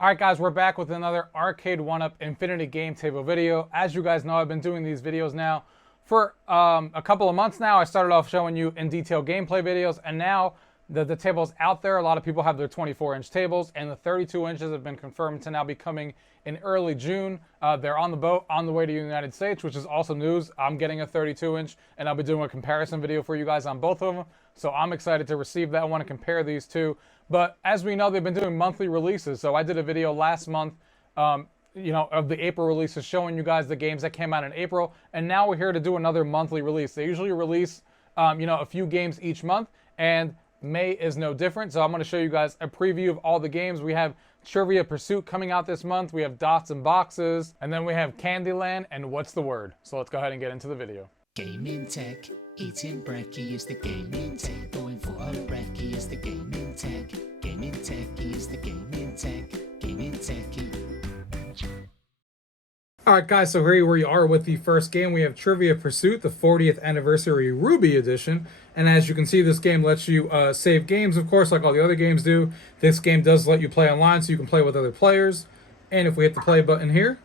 Alright guys, we're back with another Arcade1Up Infinity Game Table video. As you guys know, I've been doing these videos now for a couple of months now. I started off showing you in detail gameplay videos, and now the table's out there. A lot of people have their 24-inch tables, and the 32 inches have been confirmed to now be coming in early June. They're on the boat on the way to the United States, which is awesome news. I'm getting a 32-inch, and I'll be doing a comparison video for you guys on both of them. So I'm excited to receive that. I want to compare these two. But as we know, they've been doing monthly releases. So I did a video last month, of the April releases, showing you guys the games that came out in April. And now we're here to do another monthly release. They usually release, a few games each month, and May is no different. So I'm going to show you guys a preview of all the games. We have Trivia Pursuit coming out this month. We have Dots and Boxes, and then we have Candyland and What's the Word. So let's go ahead and get into the video. Gaming tech, eating brekkie is the gaming tech. Going for a brekkie is the gaming tech. Gaming techie is the gaming tech. Gaming techie. Alright guys, so here we are with the first game. We have Trivia Pursuit, the 40th Anniversary Ruby Edition. And as you can see, this game lets you save games, of course, like all the other games do. This game does let you play online, so you can play with other players. And if we hit the play button here,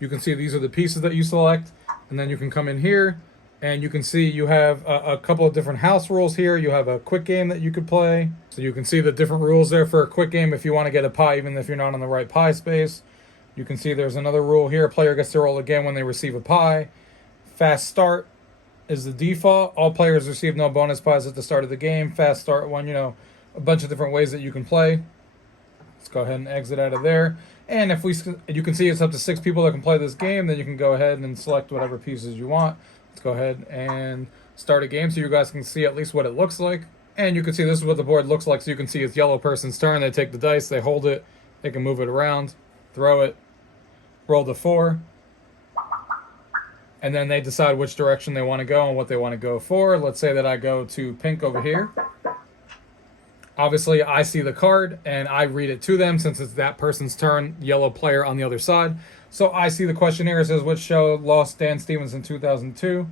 you can see these are the pieces that you select. And then you can come in here, and you can see you have a couple of different house rules here. You have a quick game that you could play. So you can see the different rules there for a quick game if you want to get a pie, even if you're not on the right pie space. You can see there's another rule here. A player gets to roll again when they receive a pie. Fast start is the default. All players receive no bonus pies at the start of the game. Fast start one, a bunch of different ways that you can play. Let's go ahead and exit out of there. And if you can see it's up to 6 people that can play this game, then you can go ahead and select whatever pieces you want. Let's go ahead and start a game so you guys can see at least what it looks like. And you can see this is what the board looks like. So you can see it's yellow person's turn. They take the dice, they hold it, they can move it around, throw it, roll the 4, and then they decide which direction they want to go and what they want to go for. Let's say that I go to pink over here. Obviously, I see the card, and I read it to them since it's that person's turn, yellow player on the other side. So I see the question here. It says, which show lost Dan Stevens in 2002?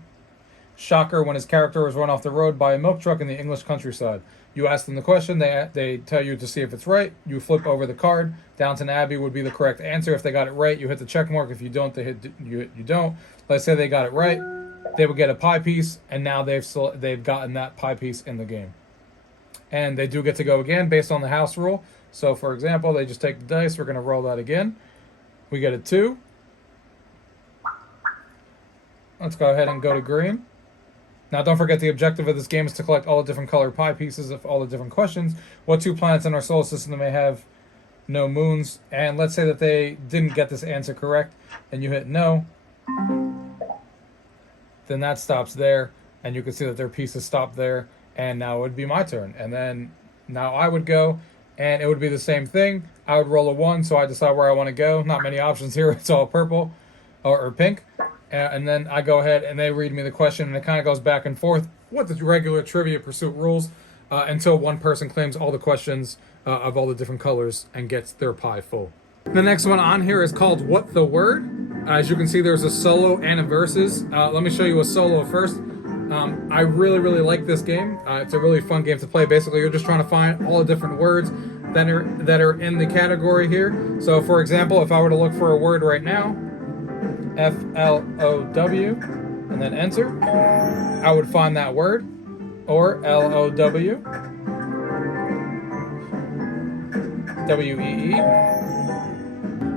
Shocker, when his character was run off the road by a milk truck in the English countryside. You ask them the question, they tell you to see if it's right. You flip over the card. Downton Abbey would be the correct answer. If they got it right, you hit the check mark. If you don't, you don't. Let's say they got it right. They would get a pie piece, and now they've gotten that pie piece in the game. And they do get to go again based on the house rule. So, for example, they just take the dice. We're going to roll that again. We get a 2. Let's go ahead and go to green. Now, don't forget the objective of this game is to collect all the different colored pie pieces of all the different questions. What 2 planets in our solar system may have no moons? And let's say that they didn't get this answer correct, and you hit no. Then that stops there, and you can see that their pieces stop there. And now it would be my turn. And then now I would go, and it would be the same thing. I would roll a 1, so I decide where I want to go. Not many options here. It's all purple or pink. And then I go ahead, and they read me the question, and it kind of goes back and forth with the regular Trivia Pursuit rules until one person claims all the questions of all the different colors and gets their pie full. The next one on here is called What the Word? As you can see, there's a solo and a versus. Let me show you a solo first. I really, really like this game. It's a really fun game to play. Basically, you're just trying to find all the different words that are in the category here. So, for example, if I were to look for a word right now, F-L-O-W, and then enter, I would find that word, or L-O-W, W-E-E,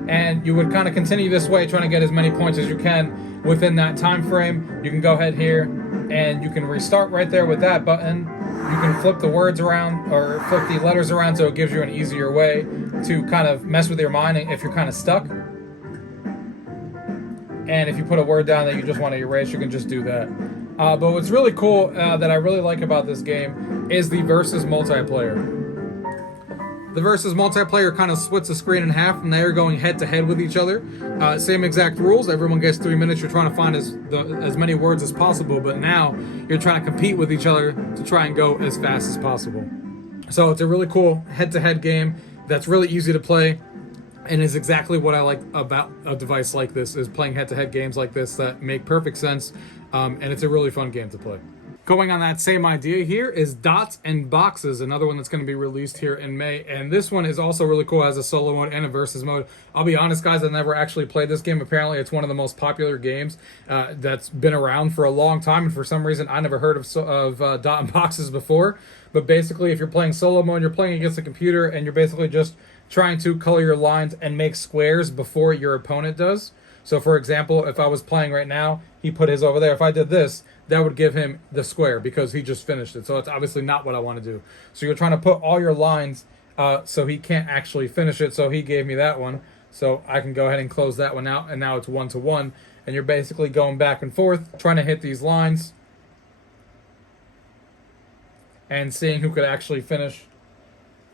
and you would kind of continue this way, trying to get as many points as you can within that time frame. You can go ahead here, and you can restart right there with that button. You can flip the words around, or flip the letters around, so it gives you an easier way to kind of mess with your mind if you're kind of stuck. And if you put a word down that you just want to erase, you can just do that. But what's really cool that I really like about this game is the versus multiplayer. The versus multiplayer kind of splits the screen in half, and they're going head-to-head with each other. Same exact rules. Everyone gets 3 minutes. You're trying to find as many words as possible, but now you're trying to compete with each other to try and go as fast as possible. So it's a really cool head-to-head game that's really easy to play. And is exactly what I like about a device like this, is playing head-to-head games like this that make perfect sense, and it's a really fun game to play. Going on that same idea here is Dots and Boxes, another one that's going to be released here in May. And this one is also really cool. It has a solo mode and a versus mode. I'll be honest, guys, I've never actually played this game. Apparently, it's one of the most popular games that's been around for a long time. And for some reason, I never heard of Dot and Boxes before. But basically, if you're playing solo mode, you're playing against a computer, and you're basically just trying to color your lines and make squares before your opponent does. So, for example, if I was playing right now, he put his over there. If I did this, that would give him the square because he just finished it. So it's obviously not what I want to do. So you're trying to put all your lines so he can't actually finish it. So he gave me that one. So I can go ahead and close that one out. And now it's 1-to-1. And you're basically going back and forth, trying to hit these lines and seeing who could actually finish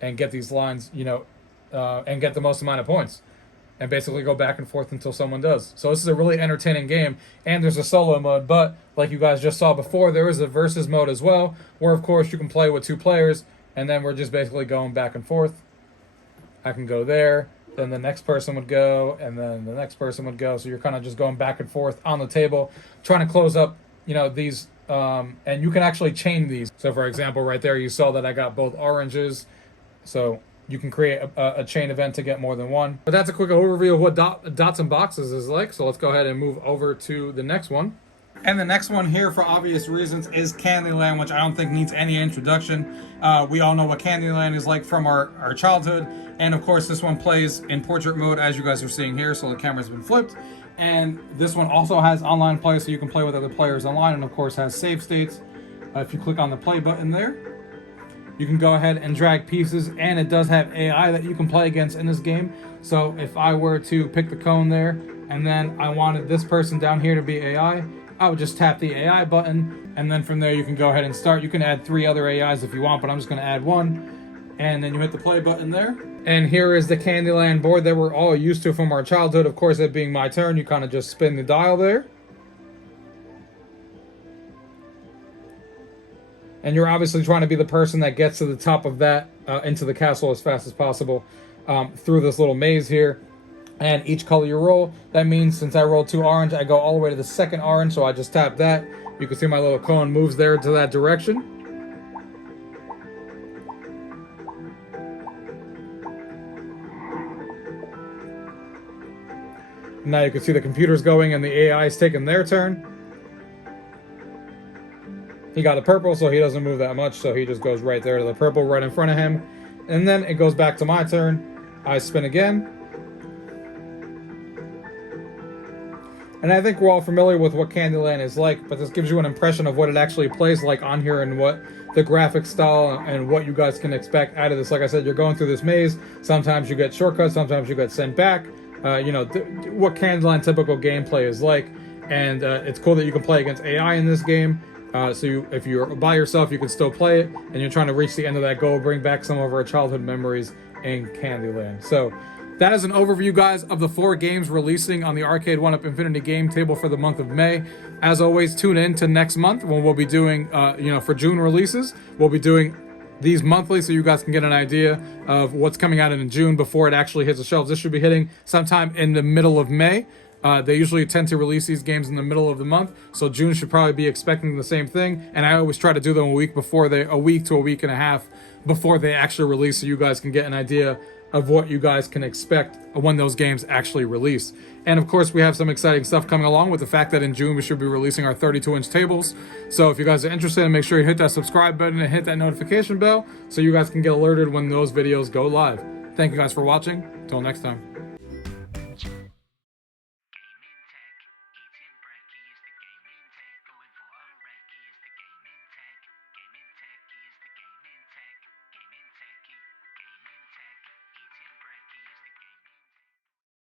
and get these lines, and get the most amount of points. And basically go back and forth until someone does. So this is a really entertaining game, and there's a solo mode, but like you guys just saw before, there is a versus mode as well, where of course you can play with 2 players, and then we're just basically going back and forth. I can go there, then the next person would go, and then the next person would go, so you're kind of just going back and forth on the table, trying to close up, these, and you can actually chain these. So for example, right there, you saw that I got both oranges, so you can create a chain event to get more than one. But that's a quick overview of what Dots and Boxes is like. So let's go ahead and move over to the next one. And the next one here, for obvious reasons, is Candyland, which I don't think needs any introduction. We all know what Candyland is like from our childhood. And of course, this one plays in portrait mode, as you guys are seeing here. So the camera's been flipped. And this one also has online play, so you can play with other players online. And of course, has save states. If you click on the play button there, you can go ahead and drag pieces, and it does have AI that you can play against in this game. So if I were to pick the cone there, and then I wanted this person down here to be AI, I would just tap the AI button, and then from there you can go ahead and start. You can add 3 other AIs if you want, but I'm just going to add 1, and then you hit the play button there. And here is the Candyland board that we're all used to from our childhood. Of course, it being my turn, you kind of just spin the dial there. And you're obviously trying to be the person that gets to the top of that into the castle as fast as possible through this little maze here. And each color you roll, that means since I rolled 2 orange, I go all the way to the second orange. So I just tap that. You can see my little cone moves there to that direction. Now you can see the computer's going and the AI is taking their turn. He got a purple, so he doesn't move that much, so he just goes right there to the purple right in front of him. And then it goes back to my turn. I spin again. And I think we're all familiar with what Candyland is like, but this gives you an impression of what it actually plays like on here and what the graphic style and what you guys can expect out of this. Like I said, you're going through this maze. Sometimes you get shortcuts, sometimes you get sent back. What Candyland typical gameplay is like. And it's cool that you can play against AI in this game. So if you're by yourself, you can still play it, and you're trying to reach the end of that goal, bring back some of our childhood memories in Candyland. So that is an overview, guys, of the 4 games releasing on the Arcade1Up Infinity game table for the month of May. As always, tune in to next month when we'll be doing, for June releases, we'll be doing these monthly so you guys can get an idea of what's coming out in June before it actually hits the shelves. This should be hitting sometime in the middle of May. They usually tend to release these games in the middle of the month, so June should probably be expecting the same thing. And I always try to do them a week to a week and a half before they actually release, so you guys can get an idea of what you guys can expect when those games actually release. And of course, we have some exciting stuff coming along with the fact that in June we should be releasing our 32-inch tables. So if you guys are interested, make sure you hit that subscribe button and hit that notification bell so you guys can get alerted when those videos go live. Thank you guys for watching. Until next time.